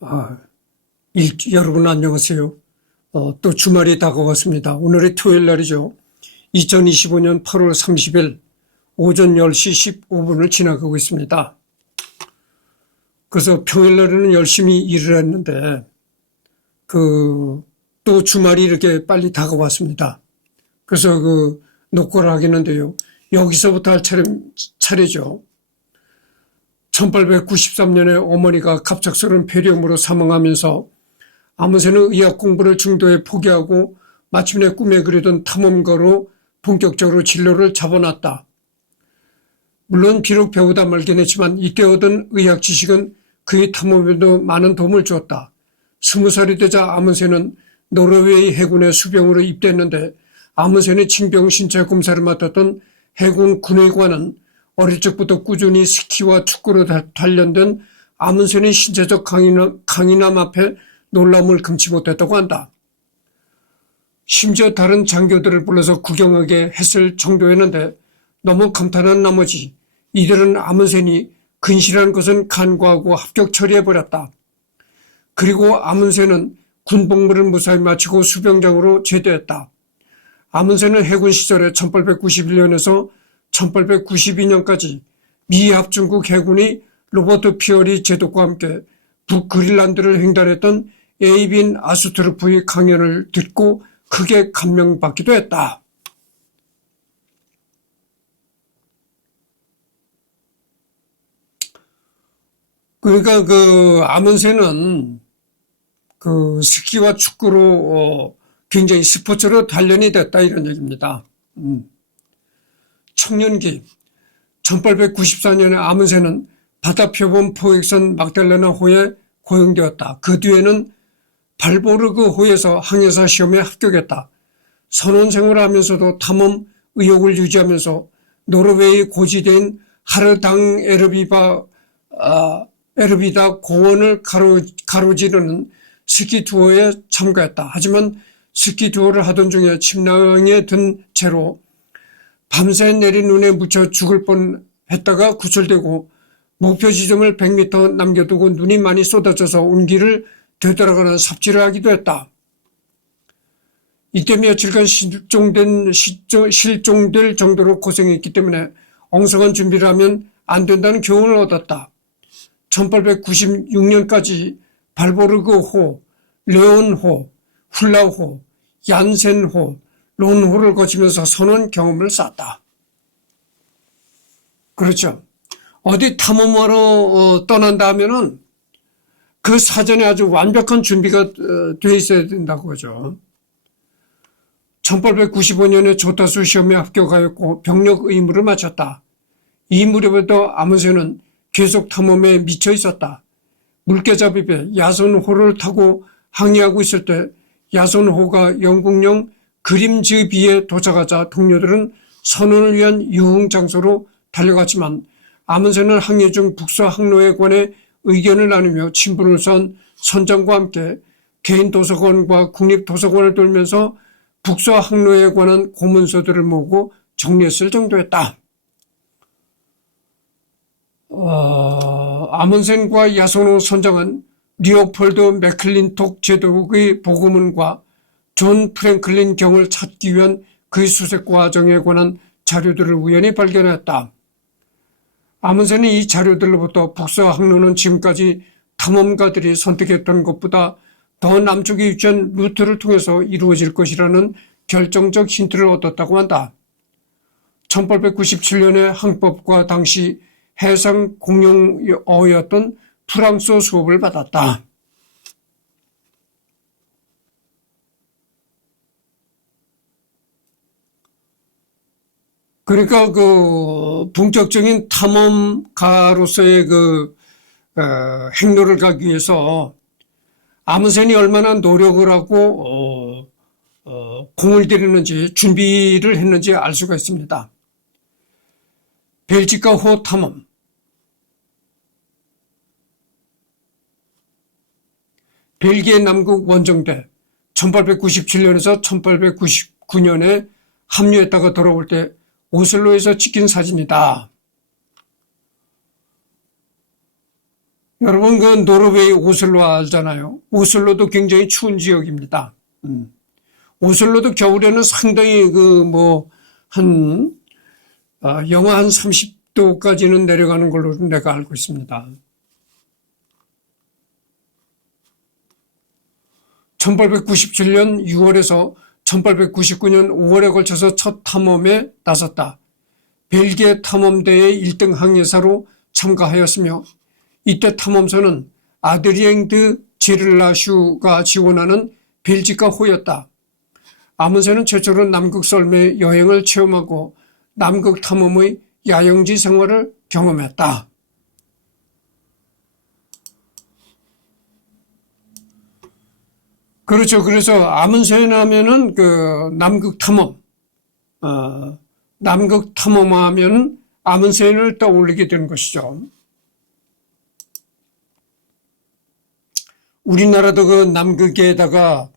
아, 여러분 안녕하세요. 또 주말이 다가왔습니다. 오늘이 토요일 날이죠. 2025년 8월 30일 오전 10시 15분을 지나가고 있습니다. 그래서 평일 날에는 열심히 일을 했는데 또 주말이 이렇게 빨리 다가왔습니다. 그래서 녹화를 하겠는데요. 여기서부터 할 차례죠. 1893년에 어머니가 갑작스러운 폐렴으로 사망하면서 아문세는 의학 공부를 중도에 포기하고 마침내 꿈에 그리던 탐험가로 본격적으로 진로를 잡아놨다. 물론 비록 배우다 말긴 했지만 이때 얻은 의학 지식은 그의 탐험에도 많은 도움을 주었다. 20살이 되자 아문세는 노르웨이 해군의 수병으로 입대했는데 아문센의 징병 신체 검사를 맡았던 해군 군의관은 어릴 적부터 꾸준히 스키와 축구로 단련된 아문센의 신체적 강인함 앞에 놀라움을 금치 못했다고 한다. 심지어 다른 장교들을 불러서 구경하게 했을 정도였는데 너무 감탄한 나머지 이들은 아문센이 근실한 것은 간과하고 합격 처리해버렸다. 그리고 아문센은 군복무를 무사히 마치고 수병장으로 제대했다. 아문센은 해군 시절에 1891년에서 1892년까지 미 합중국 해군이 로버트 피어리 제독과 함께 북그린란드를 횡단했던 에이빈 아스트루프의 강연을 듣고 크게 감명받기도 했다. 그러니까 아문센은 스키와 축구로 굉장히 스포츠로 단련이 됐다 이런 얘기입니다. 청년기 1894년에 아문센은 바다표범 포획선 막달레나 호에 고용되었다. 그 뒤에는 발보르그 호에서 항해사 시험에 합격했다. 선원 생활을 하면서도 탐험 의욕을 유지하면서 노르웨이 고지대인 하르당 에르비다 고원을 가로지르는 스키 투어에 참가했다. 하지만 스키 투어를 하던 중에 침낭에 든 채로 밤새 내린 눈에 묻혀 죽을 뻔했다가 구출되고 목표 지점을 100m 남겨두고 눈이 많이 쏟아져서 온 길을 되돌아가는 삽질을 하기도 했다. 이때 며칠간 실종될 정도로 고생했기 때문에 엉성한 준비를 하면 안 된다는 교훈을 얻었다. 1896년까지 발보르그호, 레온호, 훌라호, 얀센호, 론호를 거치면서 선원 경험을 쌓았다. 그렇죠. 어디 탐험하러 떠난다 하면은 그 사전에 아주 완벽한 준비가 돼 있어야 된다고 하죠. 1895년에 조타수 시험에 합격하였고 병력 의무를 마쳤다. 이 무렵에도 아문센은 계속 탐험에 미쳐 있었다. 물개잡이배 야손호를 타고 항해하고 있을 때 야손호가 영국령 그림즈비에 도착하자 동료들은 선원을 위한 유흥 장소로 달려갔지만 아문센은 항해 중 북서 항로에 관해 의견을 나누며 친분을 쌓은 선장과 함께 개인 도서관과 국립도서관을 돌면서 북서 항로에 관한 고문서들을 모으고 정리했을 정도였다. 아문센과 야손호 선장은 리오폴드 맥클린톡 제독의 보고문과 존 프랭클린 경을 찾기 위한 그의 수색 과정에 관한 자료들을 우연히 발견했다. 아문센은 이 자료들로부터 북서 항로는 지금까지 탐험가들이 선택했던 것보다 더 남쪽에 위치한 루트를 통해서 이루어질 것이라는 결정적 힌트를 얻었다고 한다. 1897년에 항법과 당시 해상 공용어였던 프랑스어 수업을 받았다. 그러니까 본격적인 탐험가로서의 행로를 가기 위해서 아문센이 얼마나 노력을 하고 공을 들이는지 준비를 했는지 알 수가 있습니다. 벨지카 호 탐험, 벨기에 남극 원정대 1897년에서 1899년에 합류했다가 돌아올 때 오슬로에서 찍힌 사진이다. 여러분 그 노르웨이 오슬로 알잖아요. 오슬로도 굉장히 추운 지역입니다. 오슬로도 겨울에는 상당히 영하 한 30도까지는 내려가는 걸로 내가 알고 있습니다. 1897년 6월에서 1899년 5월에 걸쳐서 첫 탐험에 나섰다. 벨기에 탐험대회 1등 항해사로 참가하였으며 이때 탐험선은 아드리엥 드 제를라슈가 지원하는 벨지카호였다. 아문센은 최초로 남극 썰매 여행을 체험하고 남극 탐험의 야영지 생활을 경험했다. 그렇죠. 그래서 아문센 하면은 남극 탐험하면 아문센을 떠올리게 되는 것이죠. 우리나라도 그 남극에다가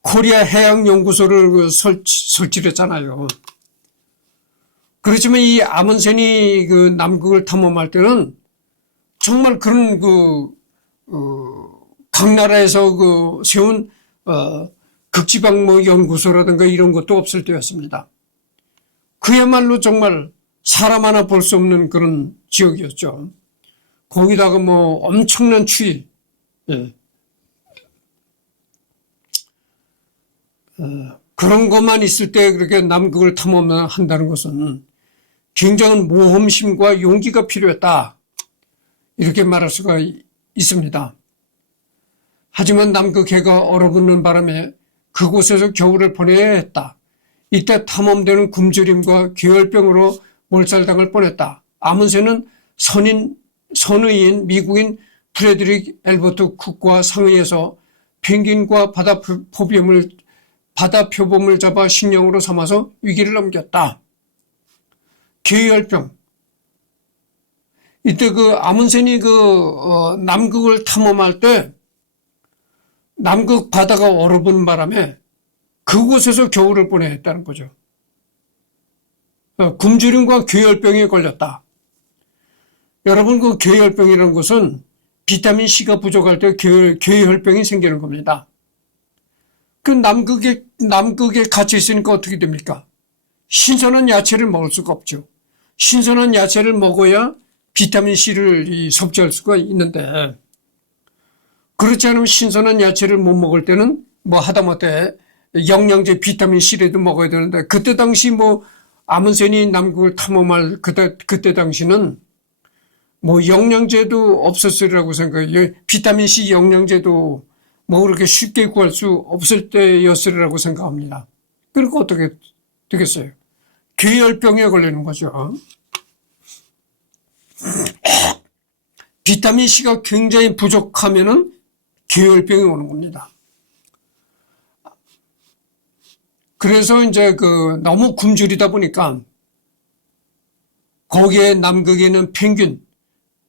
코리아 해양연구소를 설치를 했잖아요. 그렇지만 이 아문센이 남극을 탐험할 때는 정말 그런 각 나라에서 세운 극지방 연구소라든가 이런 것도 없을 때였습니다. 그야말로 정말 사람 하나 볼 수 없는 그런 지역이었죠. 거기다가 엄청난 추위. 예. 그런 것만 있을 때 그렇게 남극을 탐험한다는 것은 굉장한 모험심과 용기가 필요했다. 이렇게 말할 수가 있습니다. 하지만 남극 해가 얼어붙는 바람에 그곳에서 겨울을 보내야 했다. 이때 탐험대는 굶주림과 계열병으로 몰살당할 뻔했다. 아문센은 선의인 미국인 프레드릭 엘버트 쿡과 상의해서 펭귄과 바다표범을 잡아 식량으로 삼아서 위기를 넘겼다. 계열병. 이때 아문센이 남극을 탐험할 때 남극 바다가 얼어붙는 바람에 그곳에서 겨울을 보내야 했다는 거죠. 굶주림과 괴혈병에 걸렸다. 여러분 괴혈병이라는 것은 비타민C가 부족할 때 괴혈병이 생기는 겁니다. 남극에 갇혀 있으니까 어떻게 됩니까? 신선한 야채를 먹을 수가 없죠. 신선한 야채를 먹어야 비타민C를 섭취할 수가 있는데 그렇지 않으면 신선한 야채를 못 먹을 때는 하다못해 영양제 비타민C라도 먹어야 되는데 그때 당시 아문센이 남극을 탐험할 그때 당시는 영양제도 없었으리라고 생각해요. 비타민C 영양제도 그렇게 쉽게 구할 수 없을 때였으리라고 생각합니다. 그리고 어떻게 되겠어요? 괴혈병에 걸리는 거죠. 비타민C가 굉장히 부족하면은 괴혈병이 오는 겁니다. 그래서 이제 너무 굶주리다 보니까 거기에 남극에 있는 펭귄,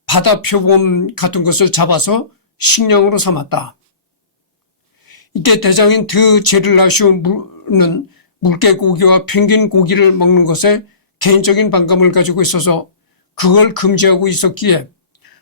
바다표범 같은 것을 잡아서 식량으로 삼았다. 이때 대장인 드 제를라슈는 물개고기와 펭귄 고기를 먹는 것에 개인적인 반감을 가지고 있어서 그걸 금지하고 있었기에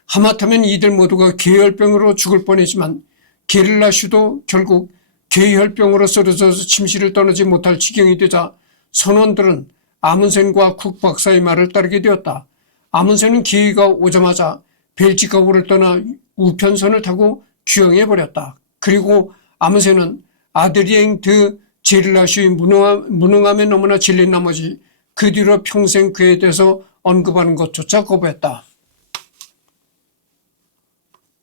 하마터면 이들 모두가 괴혈병으로 죽을 뻔했지만 게릴라슈도 결국 괴혈병으로 쓰러져서 침실을 떠나지 못할 지경이 되자 선원들은 아문센과 쿡 박사의 말을 따르게 되었다. 아문센은 기회가 오자마자 벨지카호를 떠나 우편선을 타고 귀향해버렸다. 그리고 아문센은 아드리엥 드 제릴라슈의 무능함에 너무나 질린 나머지 그 뒤로 평생 그에 대해서 언급하는 것조차 거부했다.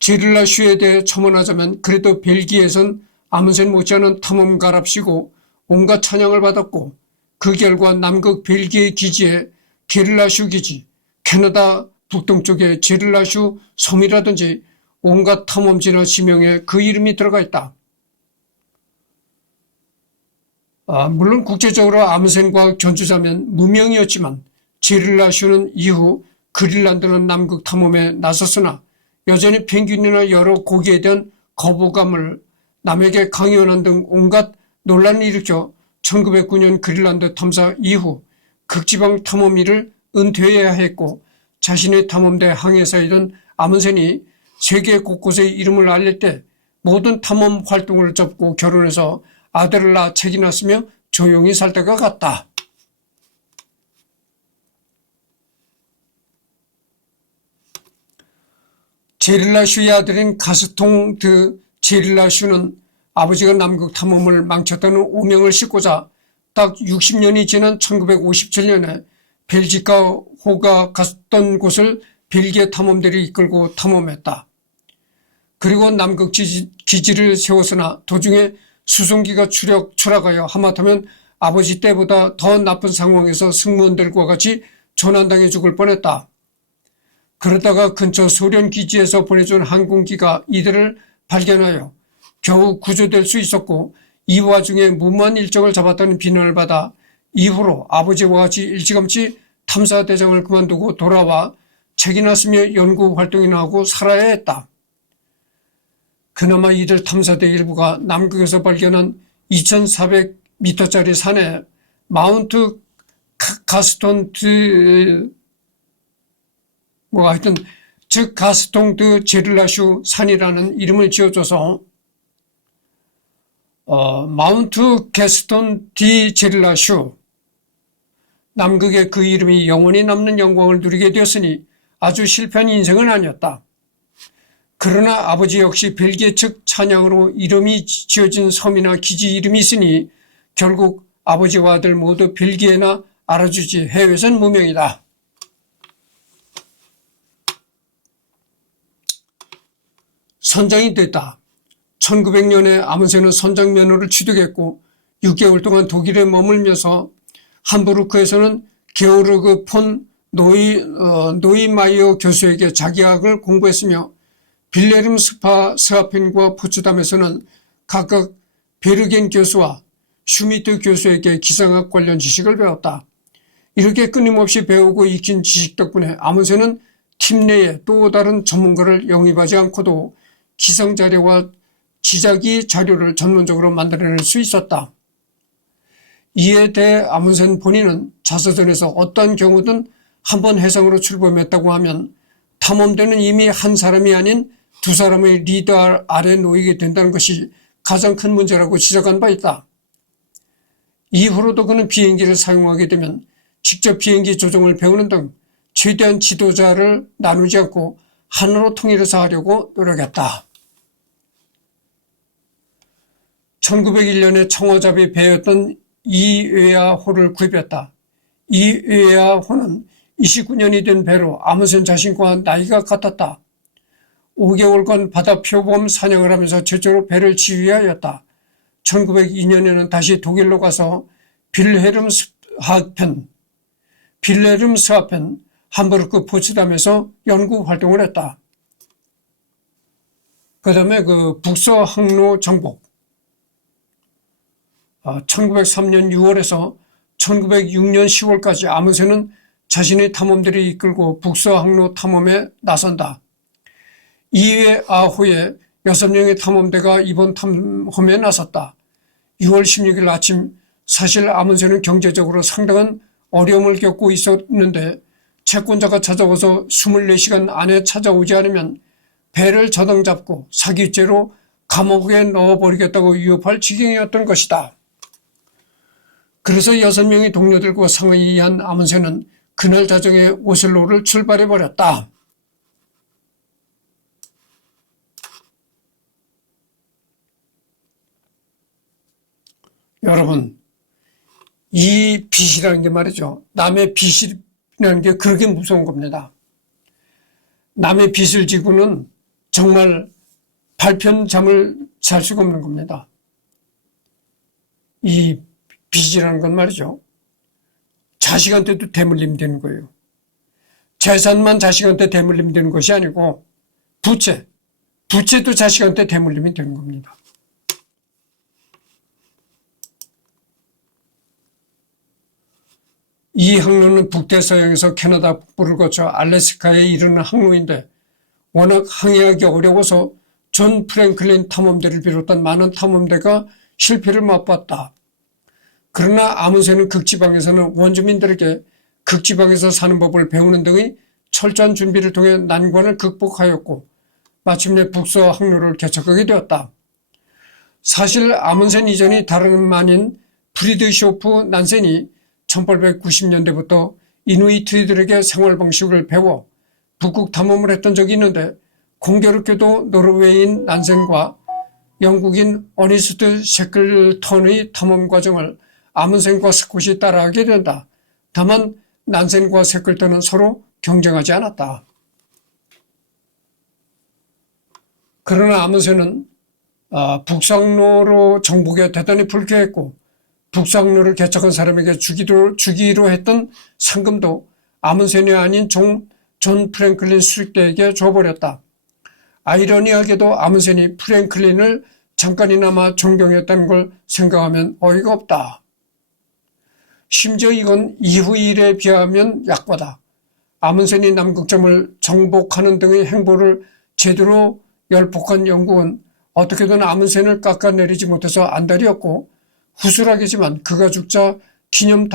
제릴라슈에 대해 첨언하자면 그래도 벨기에에선 아문센 못지않은 탐험가랍시고 온갖 찬양을 받았고 그 결과 남극 벨기에 기지에 게릴라슈 기지, 캐나다 북동쪽에 제릴라슈 섬이라든지 온갖 탐험지나 지명에 그 이름이 들어가 있다. 물론 국제적으로 아문센과 견주자면 무명이었지만 제릴라슈는 이후 그린란드는 남극 탐험에 나섰으나 여전히 펭귄이나 여러 고기에 대한 거부감을 남에게 강요하는 등 온갖 논란을 일으켜 1909년 그린란드 탐사 이후 극지방 탐험 일을 은퇴해야 했고 자신의 탐험대 항해사이던 아문센이 세계 곳곳에 이름을 알릴 때 모든 탐험 활동을 접고 결혼해서 아들을 낳아 책이 났으며 조용히 살다가 갔다. 제릴라 슈의 아들인 가스통 드 제릴라 슈는 아버지가 남극 탐험을 망쳤다는 오명을 싣고자 딱 60년이 지난 1957년에 벨지카 호가 갔던 곳을 벨기에 탐험대를 이끌고 탐험했다. 그리고 남극 기지를 세웠으나 도중에 수송기가 추락하여 하마터면 아버지 때보다 더 나쁜 상황에서 승무원들과 같이 조난당해 죽을 뻔했다. 그러다가 근처 소련 기지에서 보내준 항공기가 이들을 발견하여 겨우 구조될 수 있었고 이 와중에 무모한 일정을 잡았다는 비난을 받아 이후로 아버지와 같이 일찌감치 탐사대장을 그만두고 돌아와 책이 났으며 연구활동이나 하고 살아야 했다. 그나마 이들 탐사대 일부가 남극에서 발견한 2400m짜리 산에 마운트 가스톤 가스통 드 제릴라슈 산이라는 이름을 지어줘서 마운트 게스톤 디 제릴라슈, 남극의 그 이름이 영원히 남는 영광을 누리게 되었으니 아주 실패한 인생은 아니었다. 그러나 아버지 역시 벨기에 측 찬양으로 이름이 지어진 섬이나 기지 이름이 있으니 결국 아버지와 아들 모두 벨기에나 알아주지 해외에선 무명이다. 선장이 됐다. 1900년에 아문센은 선장 면허를 취득했고 6개월 동안 독일에 머물면서 함부르크에서는 게오르그 폰 노이마이어 교수에게 자기학을 공부했으며 빌레름 스하펜과 포츠담에서는 각각 베르겐 교수와 슈미트 교수에게 기상학 관련 지식을 배웠다. 이렇게 끊임없이 배우고 익힌 지식 덕분에 아문센은 팀 내에 또 다른 전문가를 영입하지 않고도 기상자료와 지자기 자료를 전문적으로 만들어낼 수 있었다. 이에 대해 아문센 본인은 자서전에서 어떠한 경우든 한번 해상으로 출범했다고 하면 탐험대는 이미 한 사람이 아닌 두 사람의 리더 아래 놓이게 된다는 것이 가장 큰 문제라고 지적한 바 있다. 이후로도 그는 비행기를 사용하게 되면 직접 비행기 조종을 배우는 등 최대한 지도자를 나누지 않고 하나로 통일해서 하려고 노력했다. 1901년에 청어잡이 배였던 이외야호를 구입했다. 이외야호는 29년이 된 배로 아문센 자신과 나이가 같았다. 5개월간 바다 표범 사냥을 하면서 최초로 배를 지휘하였다. 1902년에는 다시 독일로 가서 빌헤름스하펜, 함부르크 포츠담에서 연구 활동을 했다. 그 다음에 북서 항로 정복. 1903년 6월에서 1906년 10월까지 아문센은 자신의 탐험대를 이끌고 북서 항로 탐험에 나선다. 이외 아호에 6명의 탐험대가 이번 탐험에 나섰다. 6월 16일 아침 사실 아문센은 경제적으로 상당한 어려움을 겪고 있었는데 채권자가 찾아와서 24시간 안에 찾아오지 않으면 배를 저당 잡고 사기죄로 감옥에 넣어버리겠다고 위협할 지경이었던 것이다. 그래서 6명의 동료들과 상의한 아문센은 그날 자정에 오슬로를 출발해버렸다. 여러분, 이 빚이라는 게 말이죠. 남의 빚이라는 게 그렇게 무서운 겁니다. 남의 빚을 지고는 정말 발편 잠을 잘 수가 없는 겁니다. 이 빚이라는 건 말이죠. 자식한테도 대물림 되는 거예요. 재산만 자식한테 대물림 되는 것이 아니고 부채도 자식한테 대물림이 되는 겁니다. 이 항로는 북대서양에서 캐나다 북부를 거쳐 알래스카에 이르는 항로인데 워낙 항해하기 어려워서 존 프랭클린 탐험대를 비롯한 많은 탐험대가 실패를 맛봤다. 그러나 아문센은 극지방에서는 원주민들에게 극지방에서 사는 법을 배우는 등의 철저한 준비를 통해 난관을 극복하였고 마침내 북서 항로를 개척하게 되었다. 사실 아문센 이전이 다름 아닌 프리드쇼프 난센이 1890년대부터 이누이트들에게 생활 방식을 배워 북극 탐험을 했던 적이 있는데 공교롭게도 노르웨이인 난센과 영국인 어니스트 셰클턴의 탐험 과정을 아문센과 스콧이 따라하게 된다. 다만 난센과 셰클턴은 서로 경쟁하지 않았다. 그러나 아문센은 북상로로 정복에 대단히 불쾌했고 북상로를 개척한 사람에게 주기로 했던 상금도 아문센이 아닌 존 프랭클린 수직대에게 줘버렸다. 아이러니하게도 아문센이 프랭클린을 잠깐이나마 존경했다는 걸 생각하면 어이가 없다. 심지어 이건 이후 일에 비하면 약과다. 아문센이 남극점을 정복하는 등의 행보를 제대로 열폭한 영국은 어떻게든 아문센을 깎아내리지 못해서 안달이었고 후술하겠지만 그가 죽자 기념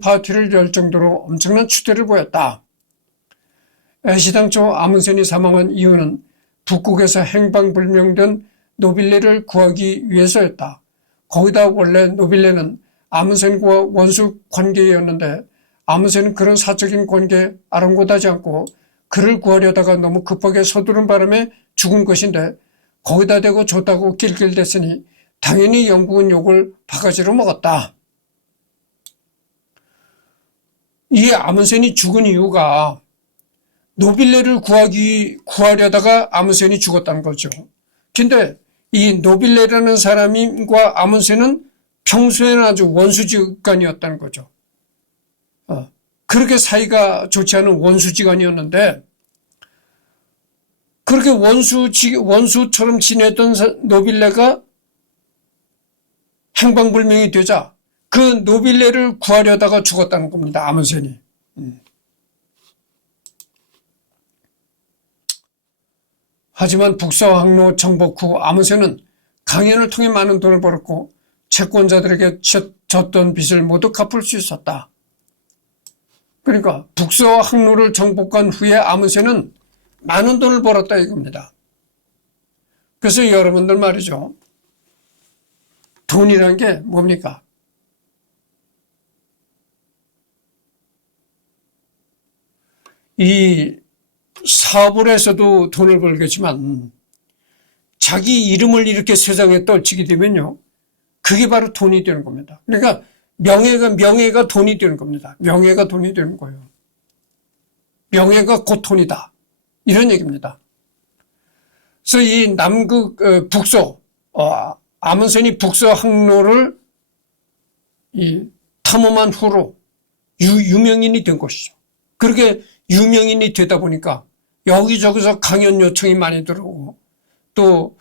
파티를 열 정도로 엄청난 추대를 보였다. 애시당초 아문센이 사망한 이유는 북극에서 행방불명된 노빌레를 구하기 위해서였다. 거기다 원래 노빌레는 아문센과 원수 관계였는데 아문센은 그런 사적인 관계에 아랑곳하지 않고 그를 구하려다가 너무 급하게 서두른 바람에 죽은 것인데 거기다 대고 줬다고 낄낄댔으니 당연히 영국은 욕을 바가지로 먹었다. 이 아문센이 죽은 이유가 노빌레를 구하려다가 아문센이 죽었다는 거죠. 근데 이 노빌레라는 사람과 아문센은 평소에는 아주 원수지간이었다는 거죠. 그렇게 사이가 좋지 않은 원수지간이었는데 그렇게 원수처럼 지냈던 노빌레가 행방불명이 되자 그 노빌레를 구하려다가 죽었다는 겁니다. 아문센이. 하지만 북서항로 정복 후 아문센은 강연을 통해 많은 돈을 벌었고 채권자들에게 졌던 빚을 모두 갚을 수 있었다. 그러니까 북서항로를 정복한 후에 아문센은 많은 돈을 벌었다 이겁니다. 그래서 여러분들 말이죠. 돈이란 게 뭡니까? 이 사업을 해서도 돈을 벌겠지만 자기 이름을 이렇게 세상에 떨치게 되면요. 그게 바로 돈이 되는 겁니다. 그러니까 명예가 돈이 되는 겁니다. 명예가 돈이 되는 거예요. 명예가 곧 돈이다. 이런 얘기입니다. 그래서 이 남극 북서 아문센이 북서 항로를 탐험한 후로 유명인이 된 것이죠. 그렇게 유명인이 되다 보니까 여기저기서 강연 요청이 많이 들어오고 또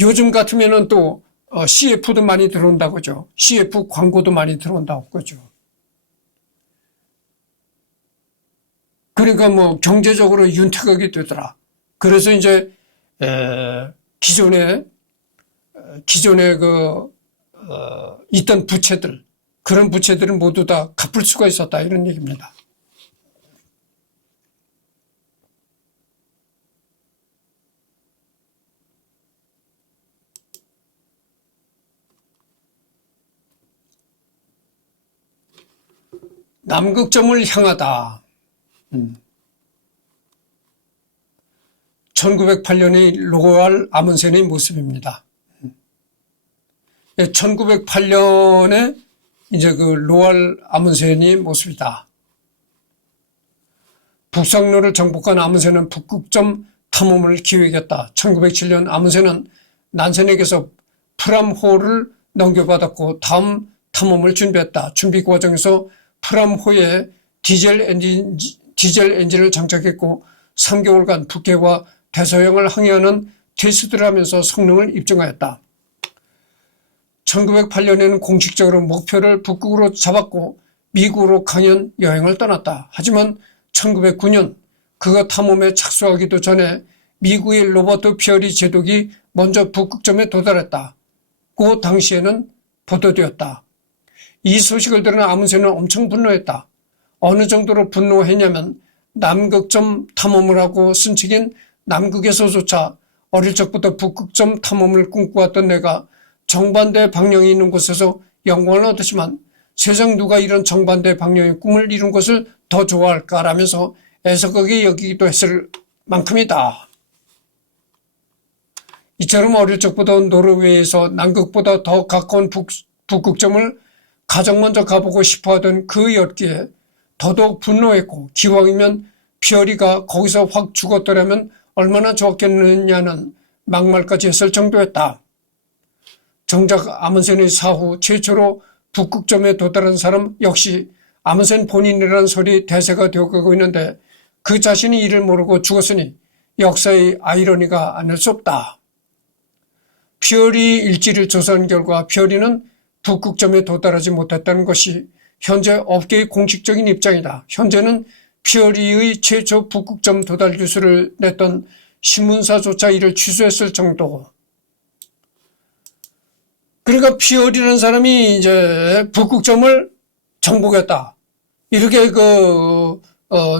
요즘 같으면은 또 CF도 많이 들어온다고 그죠. CF 광고도 많이 들어온다고 그죠. 그러니까 뭐 경제적으로 윤택하게 되더라. 그래서 이제 기존에 있던 부채들 그런 부채들을 모두 다 갚을 수가 있었다 이런 얘기입니다. 남극점을 향하다. 1908년의 로알 아문센의 모습입니다. 1908년에 이제 그 로알 아문센의 모습이다. 북상로를 정복한 아문센은 북극점 탐험을 기획했다. 1907년 아문센은 난센에게서 프람호를 넘겨받았고 다음 탐험을 준비했다. 준비 과정에서 프람호에 디젤 엔진을 장착했고 3개월간 북해와 대서양을 항해하는 테스트를 하면서 성능을 입증하였다. 1908년에는 공식적으로 목표를 북극으로 잡았고 미국으로 강연 여행을 떠났다. 하지만 1909년 그가 탐험에 착수하기도 전에 미국의 로버트 피어리 제독이 먼저 북극점에 도달했다. 그 당시에는 보도되었다. 이 소식을 들은 아문센은 엄청 분노했다. 어느 정도로 분노했냐면 남극점 탐험을 하고 쓴 책인 남극에서조차 어릴 적부터 북극점 탐험을 꿈꿔왔던 내가 정반대 방향이 있는 곳에서 영광을 얻었지만 세상 누가 이런 정반대 방향의 꿈을 이룬 것을 더 좋아할까라면서 애석하게 여기기도 했을 만큼이다. 이처럼 어릴 적부터 노르웨이에서 남극보다 더 가까운 북극점을 가장 먼저 가보고 싶어하던 그 엿기에 더더욱 분노했고 기왕이면 피어리가 거기서 확 죽었더라면 얼마나 좋았겠느냐는 막말까지 했을 정도였다. 정작 아문센의 사후 최초로 북극점에 도달한 사람 역시 아문센 본인이라는 소리 대세가 되어가고 있는데 그 자신이 이를 모르고 죽었으니 역사의 아이러니가 아닐 수 없다. 피어리 일지를 조사한 결과 피어리는 북극점에 도달하지 못했다는 것이 현재 업계의 공식적인 입장이다. 현재는 피어리의 최초 북극점 도달 뉴스를 냈던 신문사조차 이를 취소했을 정도고. 그러니까 피어리라는 사람이 이제 북극점을 정복했다. 이렇게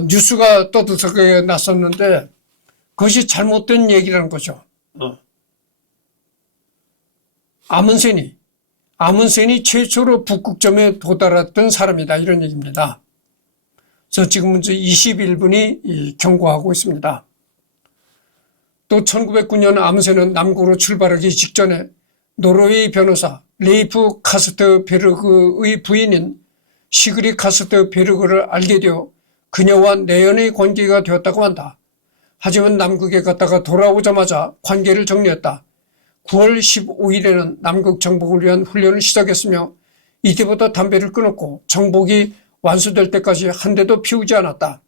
뉴스가 떠들썩하게 났었는데 그것이 잘못된 얘기라는 거죠. 아문센이 최초로 북극점에 도달했던 사람이다. 이런 얘기입니다. 저 지금 21분이 경고하고 있습니다. 또 1909년 아문센은 남극으로 출발하기 직전에 노르웨이 변호사 레이프 카스트베르그의 부인인 시그리 카스트베르그를 알게 되어 그녀와 내연의 관계가 되었다고 한다. 하지만 남극에 갔다가 돌아오자마자 관계를 정리했다. 9월 15일에는 남극 정복을 위한 훈련을 시작했으며 이때부터 담배를 끊었고 정복이 완수될 때까지 한 대도 피우지 않았다.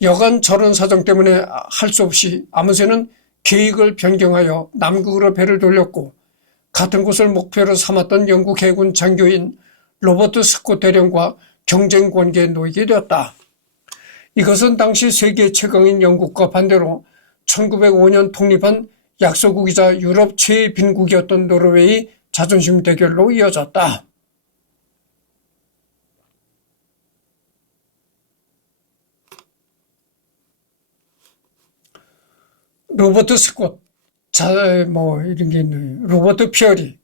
여간 저런 사정 때문에 할 수 없이 아문센은 계획을 변경하여 남극으로 배를 돌렸고 같은 곳을 목표로 삼았던 영국 해군 장교인 로버트 스콧 대령과 경쟁 관계에 놓이게 되었다. 이것은 당시 세계 최강인 영국과 반대로 1905년 독립한 약소국이자 유럽 최애 빈국이었던 노르웨이 자존심 대결로 이어졌다. 로버트 스콧, 이런 게 있네요. 로버트 피어리,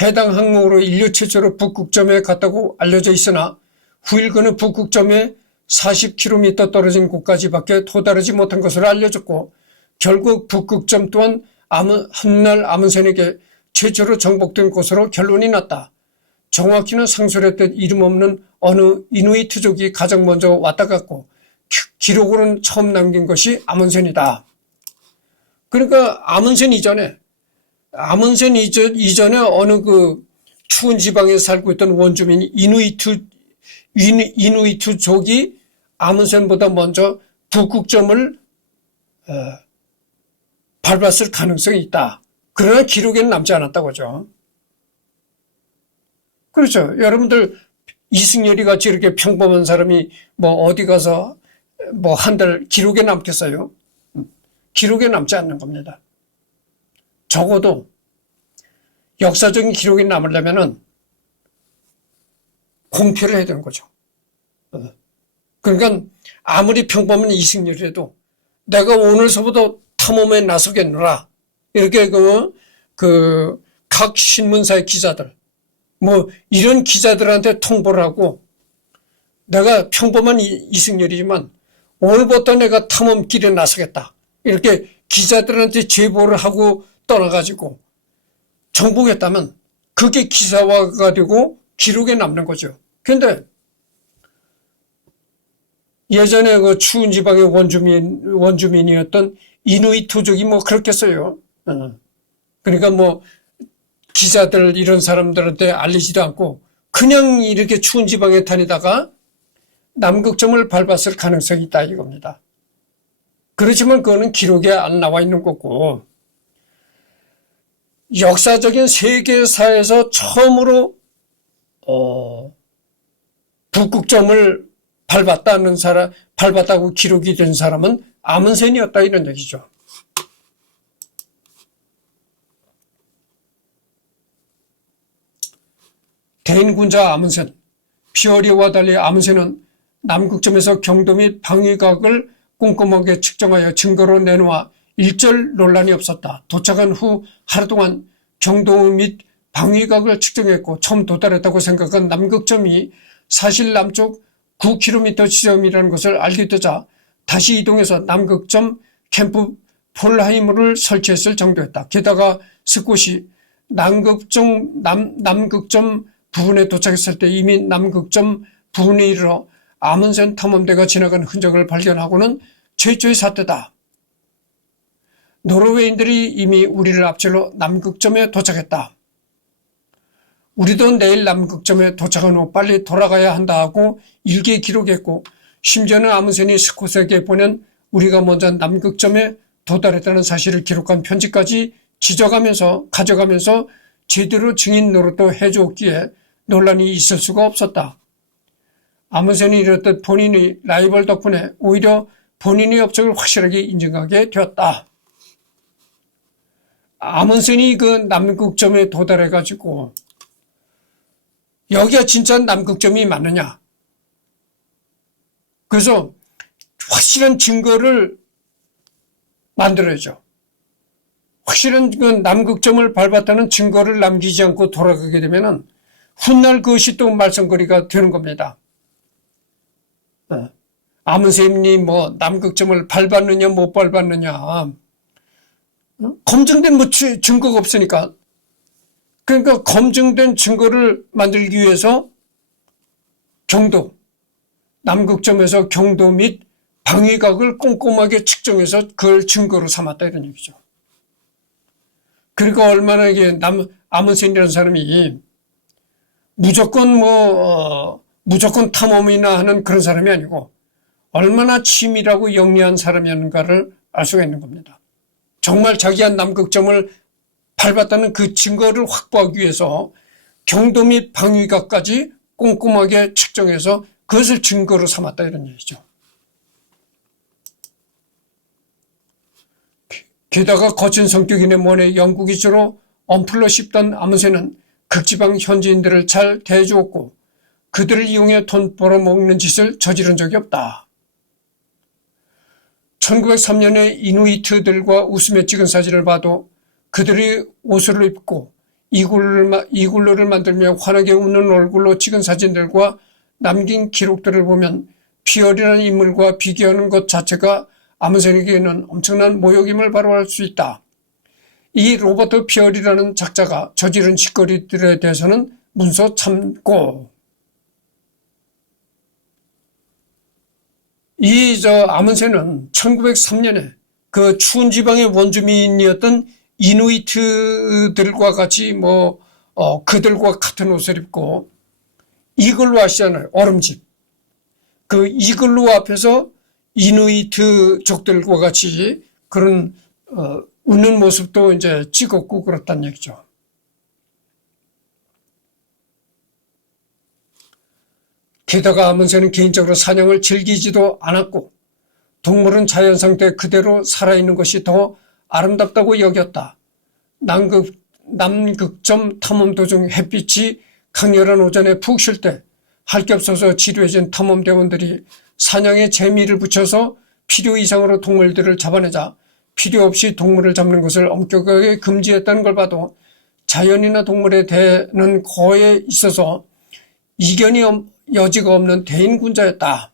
해당 항목으로 인류 최초로 북극점에 갔다고 알려져 있으나 후일 그는 북극점에 40km 떨어진 곳까지밖에 도달하지 못한 것으로 알려졌고 결국 북극점 또한 훗날 아문센에게 최초로 정복된 곳으로 결론이 났다. 정확히는 상술했듯 이름 없는 어느 이누이트족이 가장 먼저 왔다 갔고 기록으로는 처음 남긴 것이 아문센이다. 그러니까 아문센 이전에 어느 추운 지방에 살고 있던 원주민 이누이트족이 아문센보다 먼저 북극점을 밟았을 가능성이 있다. 그러나 기록에는 남지 않았다고 하죠. 그렇죠. 여러분들 이승열이 같이 이렇게 평범한 사람이 어디 가서 한 달 기록에 남겠어요? 기록에 남지 않는 겁니다. 적어도 역사적인 기록이 남으려면은 공표를 해야 되는 거죠. 그러니까 아무리 평범한 이승열이라도 내가 오늘서부터 탐험에 나서겠노라. 이렇게 각 신문사의 기자들, 이런 기자들한테 통보를 하고 내가 평범한 이승열이지만 오늘부터 내가 탐험길에 나서겠다. 이렇게 기자들한테 제보를 하고 떠나가지고 정복했다면 그게 기사화가 되고 기록에 남는 거죠. 그런데 예전에 추운 지방의 원주민이었던 이누이트족이 그렇겠어요. 그러니까 기자들 이런 사람들한테 알리지도 않고 그냥 이렇게 추운 지방에 다니다가 남극점을 밟았을 가능성이 있다 이겁니다. 그렇지만 그거는 기록에 안 나와 있는 거고 역사적인 세계사에서 처음으로 북극점을 밟았다고 기록이 된 사람은 아문센이었다 이런 얘기죠. 대인군자 아문센, 피어리와 달리 아문센은 남극점에서 경도 및 방위각을 꼼꼼하게 측정하여 증거로 내놓아 일절 논란이 없었다. 도착한 후 하루 동안 경도 및 방위각을 측정했고 처음 도달했다고 생각한 남극점이 사실 남쪽 9km 지점이라는 것을 알게 되자 다시 이동해서 남극점 캠프 폴하임을 설치했을 정도였다. 게다가 스콧이 남극점 부근에 도착했을 때 이미 남극점 부근에 이르러 아문센 탐험대가 지나간 흔적을 발견하고는 최초의 사태다. 노르웨이인들이 이미 우리를 앞질러 남극점에 도착했다. 우리도 내일 남극점에 도착한 후 빨리 돌아가야 한다 하고 일기에 기록했고 심지어는 아문센이 스콧에게 보낸 우리가 먼저 남극점에 도달했다는 사실을 기록한 편지까지 가져가면서 제대로 증인 노릇도 해주었기에 논란이 있을 수가 없었다. 아문센이 이렇듯 본인의 라이벌 덕분에 오히려 본인의 업적을 확실하게 인정하게 되었다. 아문센이 그 남극점에 도달해가지고 여기가 진짜 남극점이 맞느냐. 그래서 확실한 증거를 만들어야죠. 확실한 그 남극점을 밟았다는 증거를 남기지 않고 돌아가게 되면은 훗날 그것이 또 말썽거리가 되는 겁니다. 아문센이 뭐 남극점을 밟았느냐 못 밟았느냐 검증된 뭐 증거가 없으니까 그러니까 검증된 증거를 만들기 위해서 남극점에서 경도 및 방위각을 꼼꼼하게 측정해서 그걸 증거로 삼았다 이런 얘기죠. 그러니까 얼마나 이게 아문센이라는 사람이 무조건 탐험이나 하는 그런 사람이 아니고 얼마나 치밀하고 영리한 사람이었는가를 알 수가 있는 겁니다. 정말 자기가 남극점을 밟았다는 그 증거를 확보하기 위해서 경도 및 방위각까지 꼼꼼하게 측정해서 그것을 증거로 삼았다 이런 얘기죠. 게다가 거친 성격인의 몸에 영국이 주로 엉플러 씹던 아문센은 극지방 현지인들을 잘 대해주었고 그들을 이용해 돈 벌어먹는 짓을 저지른 적이 없다. 1903년에 이누이트들과 웃으며 찍은 사진을 봐도 그들이 옷을 입고 이글루를 만들며 환하게 웃는 얼굴로 찍은 사진들과 남긴 기록들을 보면 피어리라는 인물과 비교하는 것 자체가 아문센에게는 엄청난 모욕임을 바로 알 수 있다. 이 로버트 피어리라는 작자가 저지른 짓거리들에 대해서는 문서 참고 아문센은 1903년에 그 추운 지방의 원주민이었던 이누이트들과 같이 그들과 같은 옷을 입고 이글루 아시잖아요. 얼음집. 그 이글루 앞에서 이누이트족들과 같이 그런 웃는 모습도 이제 찍었고 그렇단 얘기죠. 게다가 아문센은 개인적으로 사냥을 즐기지도 않았고 동물은 자연 상태 그대로 살아있는 것이 더 아름답다고 여겼다. 남극점 탐험 도중 햇빛이 강렬한 오전에 푹 쉴 때 할 게 없어서 지루해진 탐험대원들이 사냥에 재미를 붙여서 필요 이상으로 동물들을 잡아내자 필요 없이 동물을 잡는 것을 엄격하게 금지했다는 걸 봐도 자연이나 동물에 대한 거에 있어서 이견이 여지가 없는 대인군자였다.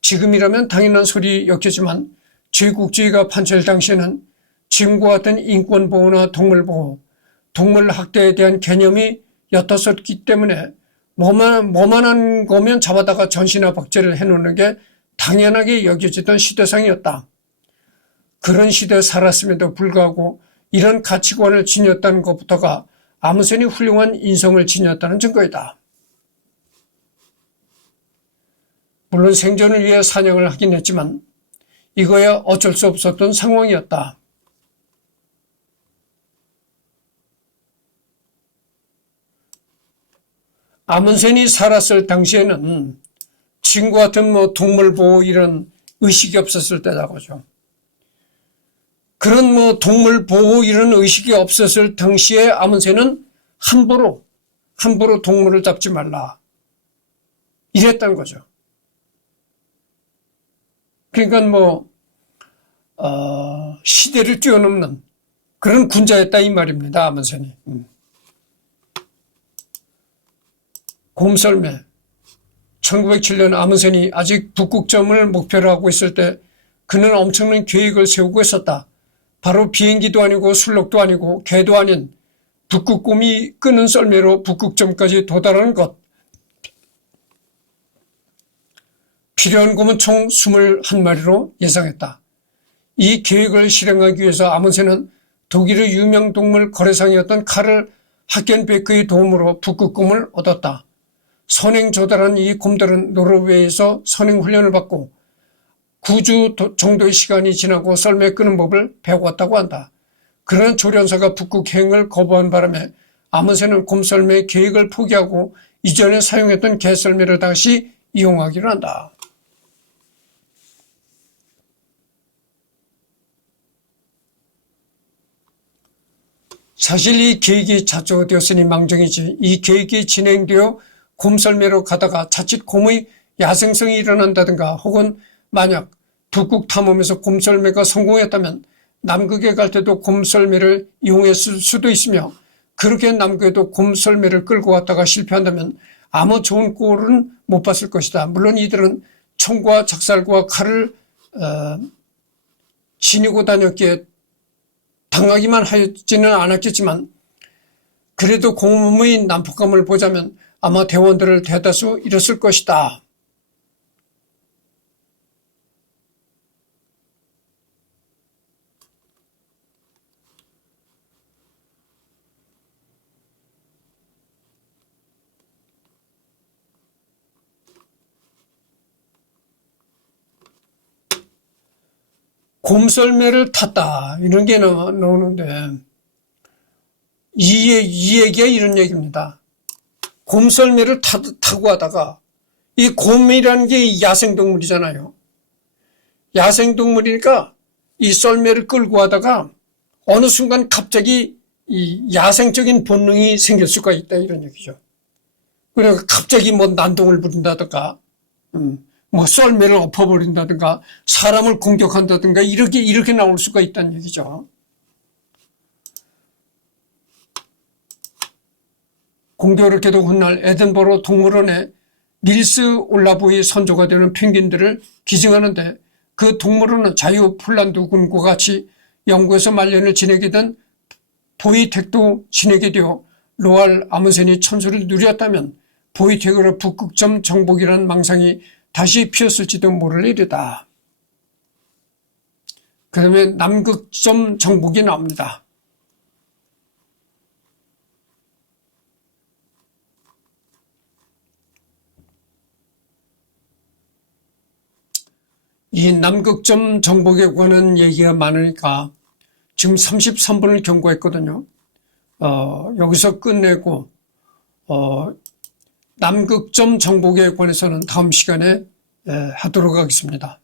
지금이라면 당연한 소리 였겠지만 제국주의가 판치할 당시에는 지금과 같은 인권보호나 동물보호, 동물학대에 대한 개념이 옅었기 때문에 뭐만한 거면 잡아다가 전시나 박제를 해놓는 게 당연하게 여겨지던 시대상이었다. 그런 시대에 살았음에도 불구하고 이런 가치관을 지녔다는 것부터가 아문센이 훌륭한 인성을 지녔다는 증거이다. 물론 생존을 위해 사냥을 하긴 했지만 이거야 어쩔 수 없었던 상황이었다. 아문센이 살았을 당시에는 지금과 같은 동물보호 이런 의식이 없었을 때라고죠. 그런 동물보호 이런 의식이 없었을 당시에 아문센은 함부로 동물을 잡지 말라. 이랬던 거죠. 그러니까 시대를 뛰어넘는 그런 군자였다 이 말입니다. 아문선이. 곰썰매. 1907년 아문선이 아직 북극점을 목표로 하고 있을 때 그는 엄청난 계획을 세우고 있었다. 바로 비행기도 아니고 술록도 아니고 개도 아닌 북극곰이 끄는 썰매로 북극점까지 도달하는 것. 필요한 곰은 총 21마리로 예상했다. 이 계획을 실행하기 위해서 아문센은 독일의 유명 동물 거래상이었던 카를 하겐베크의 도움으로 북극곰을 얻었다. 선행 조달한 이 곰들은 노르웨이에서 선행 훈련을 받고 9주 정도의 시간이 지나고 썰매 끄는 법을 배워왔다고 한다. 그러나 조련사가 북극행을 거부한 바람에 아문센은 곰썰매의 계획을 포기하고 이전에 사용했던 개썰매를 다시 이용하기로 한다. 사실 이 계획이 자초되었으니 망정이지 이 계획이 진행되어 곰썰매로 가다가 자칫 곰의 야생성이 일어난다든가 혹은 만약 북극 탐험에서 곰썰매가 성공했다면 남극에 갈 때도 곰썰매를 이용했을 수도 있으며 그렇게 남극에도 곰썰매를 끌고 갔다가 실패한다면 아무 좋은 꼴은 못 봤을 것이다. 물론 이들은 총과 작살과 칼을 지니고 다녔기에 당하기만 하지는 않았겠지만 그래도 곰의 난폭함을 보자면 아마 대원들을 대다수 잃었을 것이다. 곰썰매를 탔다 이런 게 나오는데 이 얘기가 이런 얘기입니다. 곰썰매를 타고 가다가 이 곰이라는 게 야생동물이잖아요. 야생동물이니까 이 썰매를 끌고 가다가 어느 순간 갑자기 이 야생적인 본능이 생길 수가 있다 이런 얘기죠. 그래서 갑자기 난동을 부린다든가 썰매를 엎어버린다든가 사람을 공격한다든가 이렇게 나올 수가 있다는 얘기죠. 공교롭게도 훗날 에든버러 동물원에 닐스 올라브의 선조가 되는 펭귄들을 기증하는데 그 동물원은 자유 폴란드군과 같이 영국에서 말년을 지내게 된 보이텍도 지내게 되어 로알 아문센이 천수를 누렸다면 보이텍으로 북극점 정복이라는 망상이 다시 피었을지도 모를 일이다. 그 다음에 남극점 정복이 나옵니다. 이 남극점 정복에 관한 얘기가 많으니까 지금 33분을 경고했거든요. 여기서 끝내고 남극점 정복에 관해서는 다음 시간에 하도록 하겠습니다.